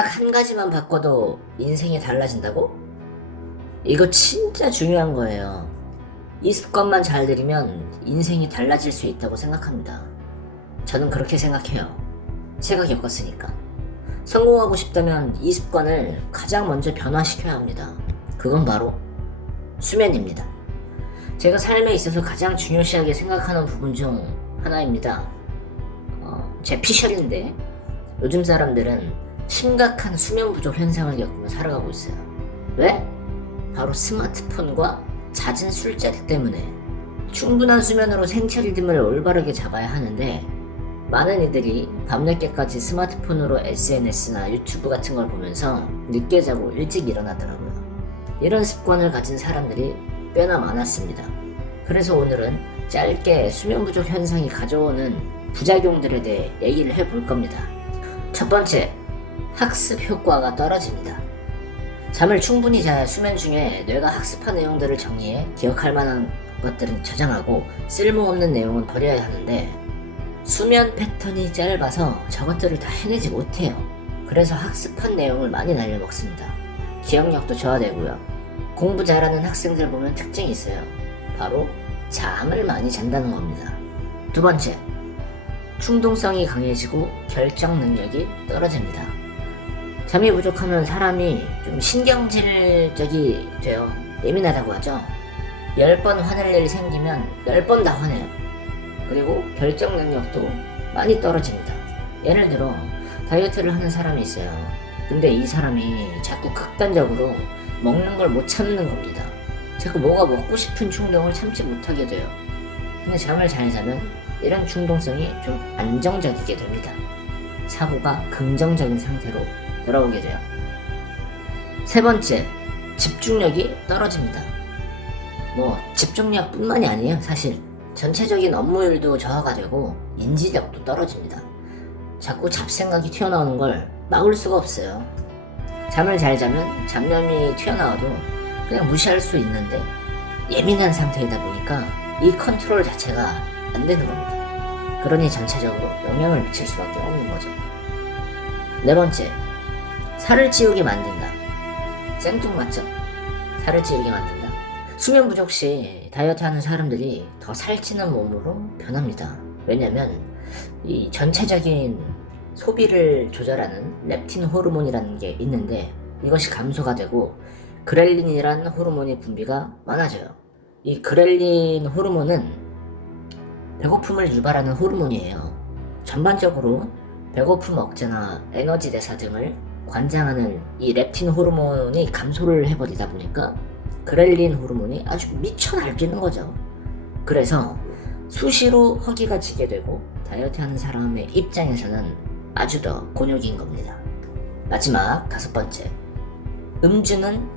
딱 한 가지만 바꿔도 인생이 달라진다고? 이거 진짜 중요한 거예요. 이 습관만 잘 들이면 인생이 달라질 수 있다고 생각합니다. 저는 그렇게 생각해요. 제가 겪었으니까. 성공하고 싶다면 이 습관을 가장 먼저 변화시켜야 합니다. 그건 바로 수면입니다. 제가 삶에 있어서 가장 중요시하게 생각하는 부분 중 하나입니다. 어, 제 피셜인데 요즘 사람들은 심각한 수면 부족 현상을 겪으며 살아가고 있어요. 왜? 바로 스마트폰과 잦은 술자리 때문에 충분한 수면으로 생체 리듬을 올바르게 잡아야 하는데 많은 이들이 밤늦게까지 스마트폰으로 SNS나 유튜브 같은 걸 보면서 늦게 자고 일찍 일어나더라고요. 이런 습관을 가진 사람들이 꽤나 많았습니다. 그래서 오늘은 짧게 수면 부족 현상이 가져오는 부작용들에 대해 얘기를 해볼 겁니다. 첫 번째, 학습 효과가 떨어집니다. 잠을 충분히 자야 수면 중에 뇌가 학습한 내용들을 정리해 기억할 만한 것들은 저장하고 쓸모없는 내용은 버려야 하는데 수면 패턴이 짧아서 저것들을 다 해내지 못해요. 그래서 학습한 내용을 많이 날려먹습니다. 기억력도 저하되고요. 공부 잘하는 학생들 보면 특징이 있어요. 바로 잠을 많이 잔다는 겁니다. 두 번째, 충동성이 강해지고 결정 능력이 떨어집니다. 잠이 부족하면 사람이 좀 신경질적이 돼요. 예민하다고 하죠. 10번 화낼 일이 생기면 10번 다 화내요. 그리고 결정 능력도 많이 떨어집니다. 예를 들어 다이어트를 하는 사람이 있어요. 근데 이 사람이 자꾸 극단적으로 먹는 걸 못 참는 겁니다. 자꾸 뭐가 먹고 싶은 충동을 참지 못하게 돼요. 근데 잠을 잘 자면 이런 충동성이 좀 안정적이게 됩니다. 사고가 긍정적인 상태로 돌아오게 돼요. 세 번째, 집중력이 떨어집니다. 뭐, 집중력 뿐만이 아니에요, 사실. 전체적인 업무율도 저하가 되고, 인지력도 떨어집니다. 자꾸 잡생각이 튀어나오는 걸 막을 수가 없어요. 잠을 잘 자면 잡념이 튀어나와도 그냥 무시할 수 있는데, 예민한 상태이다 보니까 이 컨트롤 자체가 안 되는 겁니다. 그러니 전체적으로 영향을 미칠 수밖에 없는 거죠. 네 번째, 살을 찌우게 만든다. 생뚱맞죠? 살을 찌우게 만든다. 수면 부족 시 다이어트 하는 사람들이 더 살찌는 몸으로 변합니다. 왜냐면 이 전체적인 소비를 조절하는 렙틴 호르몬이라는 게 있는데 이것이 감소가 되고 그렐린이라는 호르몬의 분비가 많아져요. 이 그렐린 호르몬은 배고픔을 유발하는 호르몬이에요. 전반적으로 배고픔 억제나 에너지 대사 등을 관장하는 이 렙틴 호르몬이 감소를 해버리다 보니까 그렐린 호르몬이 아주 미쳐 날뛰는 거죠. 그래서 수시로 허기가 지게 되고 다이어트 하는 사람의 입장에서는 아주 더 곤욕인 겁니다. 마지막 다섯 번째. 음주는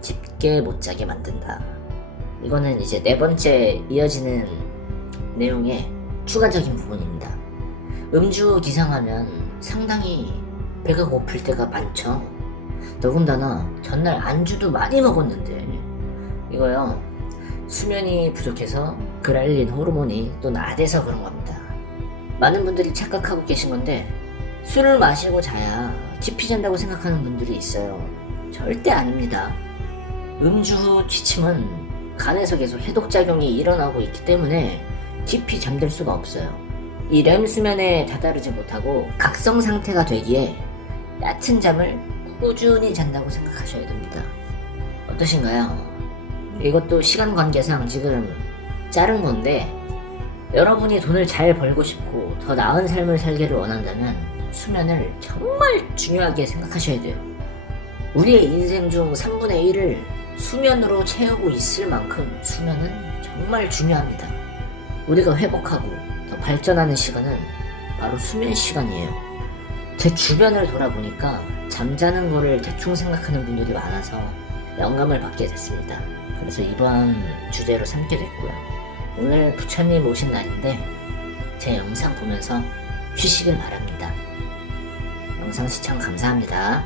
깊게 못 자게 만든다. 이거는 이제 네 번째 이어지는 내용의 추가적인 부분입니다. 음주 기상하면 상당히 배가 고플 때가 많죠. 더군다나 전날 안주도 많이 먹었는데 이거요 수면이 부족해서 그랄린 호르몬이 또 나대서 그런 겁니다. 많은 분들이 착각하고 계신 건데 술을 마시고 자야 깊이 잔다고 생각하는 분들이 있어요. 절대 아닙니다. 음주 후 취침은 간에서 계속 해독작용이 일어나고 있기 때문에 깊이 잠들 수가 없어요. 이 렘 수면에 다다르지 못하고 각성 상태가 되기에 얕은 잠을 꾸준히 잔다고 생각하셔야 됩니다. 어떠신가요? 이것도 시간 관계상 지금 자른 건데 여러분이 돈을 잘 벌고 싶고 더 나은 삶을 살기를 원한다면 수면을 정말 중요하게 생각하셔야 돼요. 우리의 인생 중 3분의 1을 수면으로 채우고 있을 만큼 수면은 정말 중요합니다. 우리가 회복하고 더 발전하는 시간은 바로 수면 시간이에요. 제 주변을 돌아보니까 잠자는 거를 대충 생각하는 분들이 많아서 영감을 받게 됐습니다. 그래서 이번 주제로 삼게 됐고요. 오늘 부처님 오신 날인데 제 영상 보면서 쉬시길 바랍니다. 영상 시청 감사합니다.